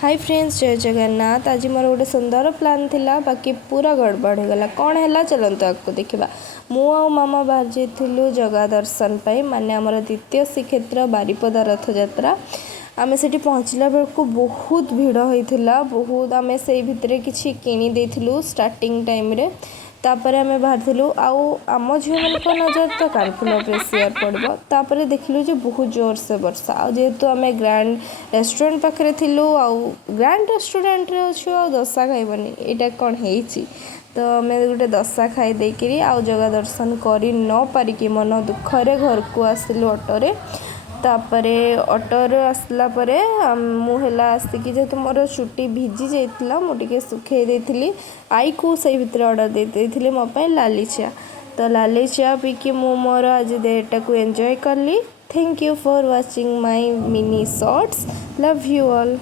Hi friends, जय जगन्नाथ। आज मोर गोटे सुंदर प्लान थिला, बाकी पूरा गड़बड़ हो गला। कौन है चलते आपको देखा। मु आ मामा बाहर जाइलु जगह दर्शन पाई, माने आमर द्वितीय श्रीक्षेत्र बारिपदा रथ यात्रा। आमे सेठी पहुँचला बेलू बहुत भिड़ होता, बहुत आमे से भितर किछि किनी देथिलु स्टार्टिंग टाइम रे। तापर आमे बाहर आम झील मान नजर तो कानफुल प्रेसियर पड़ो। तापर देखिलु जे बहुत जोर से वर्षा जेहेतु आमे ग्रैंड रेस्टोरेंट पाखे थिलु ग्रैंड रेस्टोरेंट रे अच्छु दशा खाइबनी एटा कौन है। तो आमे गोटे दशा खाई देकरी जगह दर्शन कर न पारिकी मन दुखरे घर को आसिलु ऑटोरे। तापरे ऑटोरे आसला परे मुहला आसिकी जेहेतु मोर चुटी भिजी जाइतिला मुझे सुखे देथिली। आई को सही भितर ऑर्डर दे देथिली मो पे लाली चा। तो लाली चा पीकी मु मोर आज डेटा को एंजॉय करली। Thank you for watching my mini shorts. Love you all.